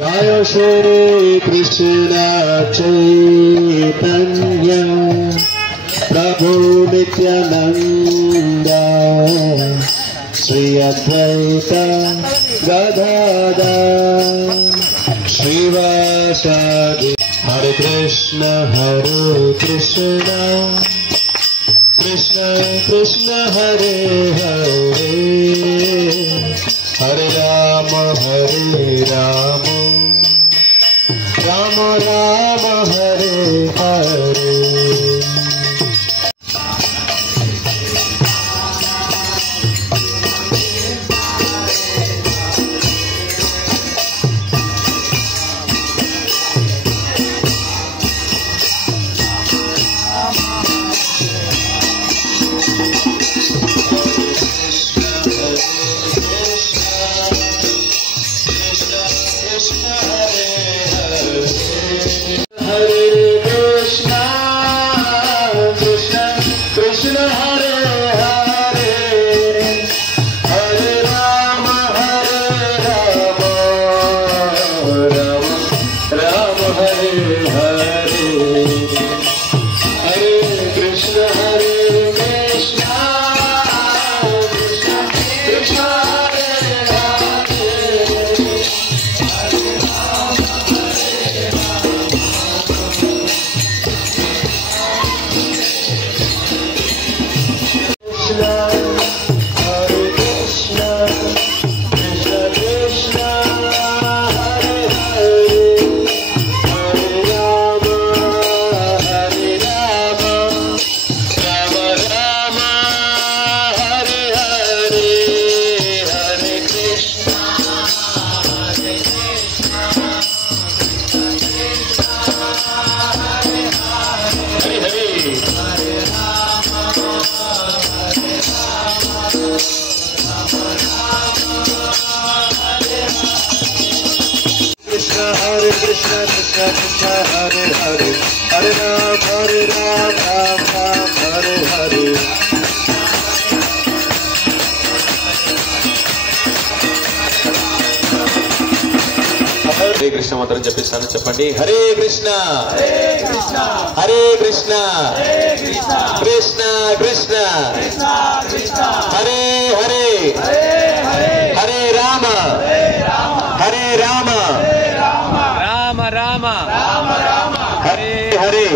जय श्री कृष्ण चैतन्य प्रभु नित्यानंद श्री अद्वैत गदाधर श्रीवासादि। हरे कृष्ण कृष्ण कृष्ण हरे हरे हरे राम राम राम हरे हरे। हरे कृष्ण मंत्र जपिस्तानु చెప్పండి। हरे कृष्ण हरे कृष्ण कृष्ण कृष्ण हरे हरे हरे राम राम राम हरे हरे।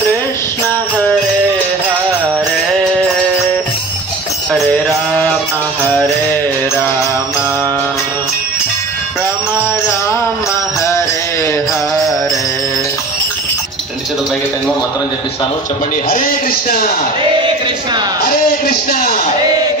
कृष्ण हरे हरे हरे राम राम राम हरे हरे। రెండు చేతుల పైకి ఎత్తండి, మంత్రం చెప్పిస్తాను చెప్పండి। హరే కృష్ణ హరే కృష్ణ హరే కృష్ణ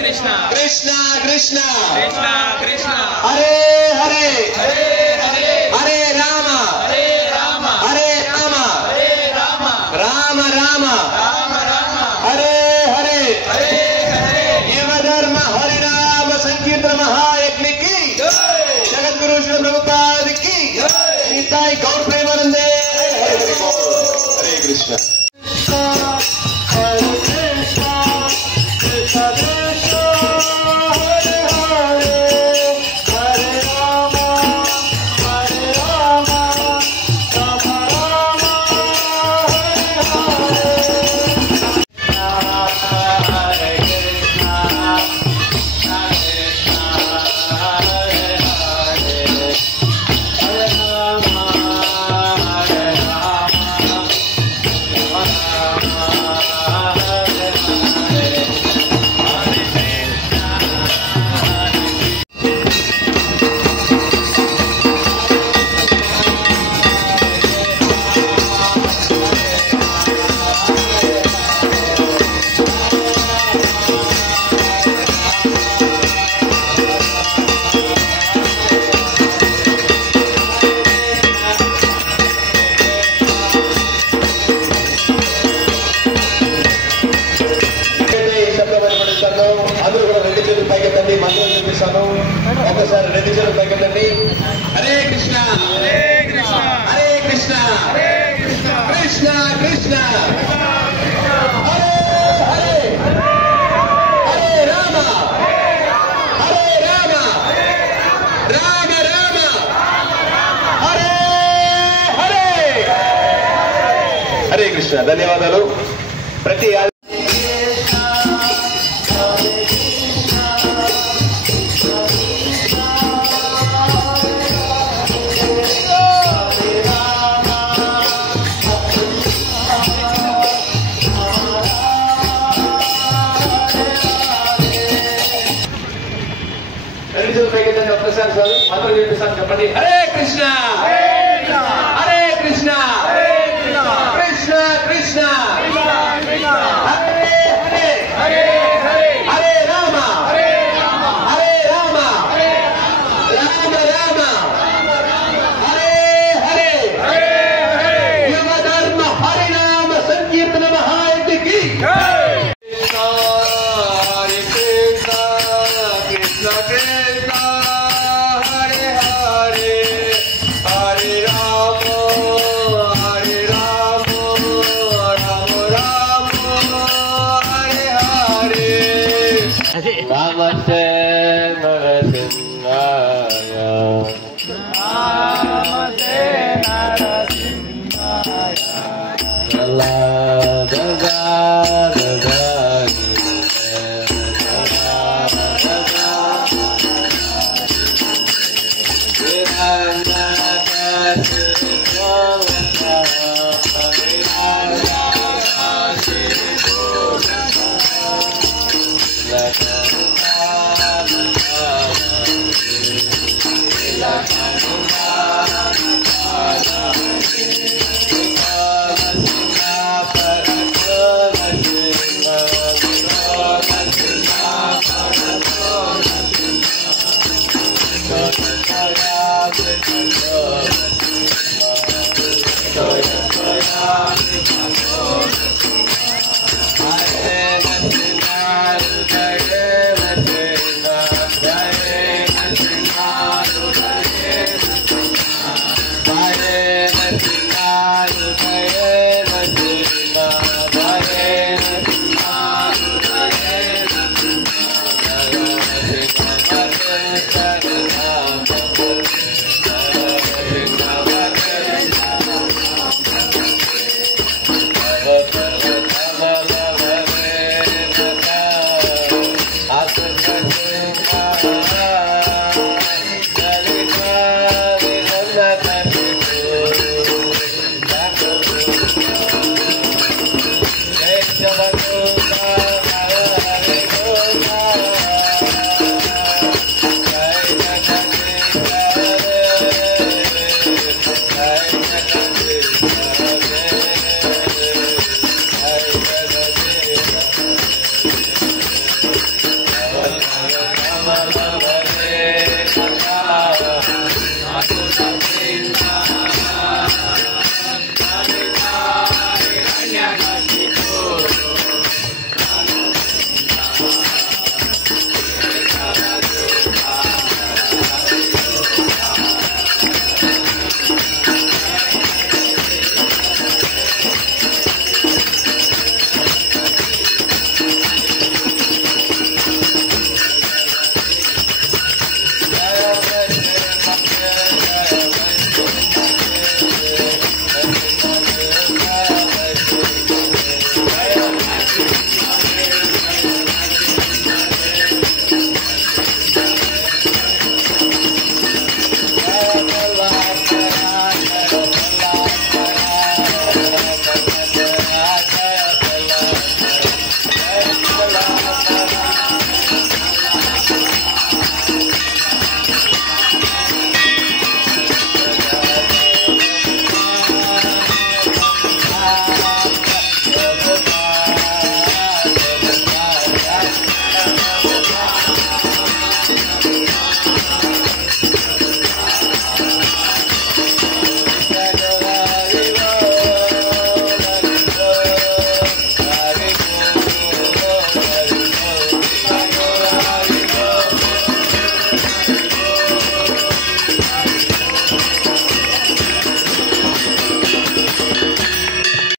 హరే కృష్ణ కృష్ణ కృష్ణ కృష్ణ కృష్ణ హరే హరే హరే హరే హరే రామ హరే రామ హరే రామ హరే రామ రామ రామ రామ రామ హరే హరే హరే హరే। యమధర్మ హరినామ సంకీర్తన మహాయజ్ఞ की జగద్గురు శ్రీ ప్రభుపాద की నితాయ్ గౌర్ ప్రేమానందే। हरे कृष्ण हरे कृष्ण कृष्ण कृष्ण हरे हरे हरे राम राम राम राम हरे हरे। हरे कृष्ण ఒకసారి రెండు చేతులు పైకెత్తండి. హరే కృష్ణ హరే కృష్ణ హరే కృష్ణ హరే కృష్ణ కృష్ణ కృష్ణ హరే హరే హరే రామ హరే రామ రామ రామ హరే హరే హరే కృష్ణ. ధన్యవాదాలు. ప్రతి ఒక్కసారి మాత్రం చెప్పిస్తాను. చెప్పండి. హరే కృష్ణ హరే కృష్ణ కృష్ణ కృష్ణ హరే హరే హరే హరే రామ హరే రామ రామ రామ హరే హరే యువ ధర్మ హరినామ సంకీర్తన మహాయజ్ఞకి కృష్ణ కృష్ణ హరే హరే హరే రామ రామ రామ హరే హరే. నమస్తే నరసింహాయ నమస్తే నరసింహాయ గలా గగా గగా Hare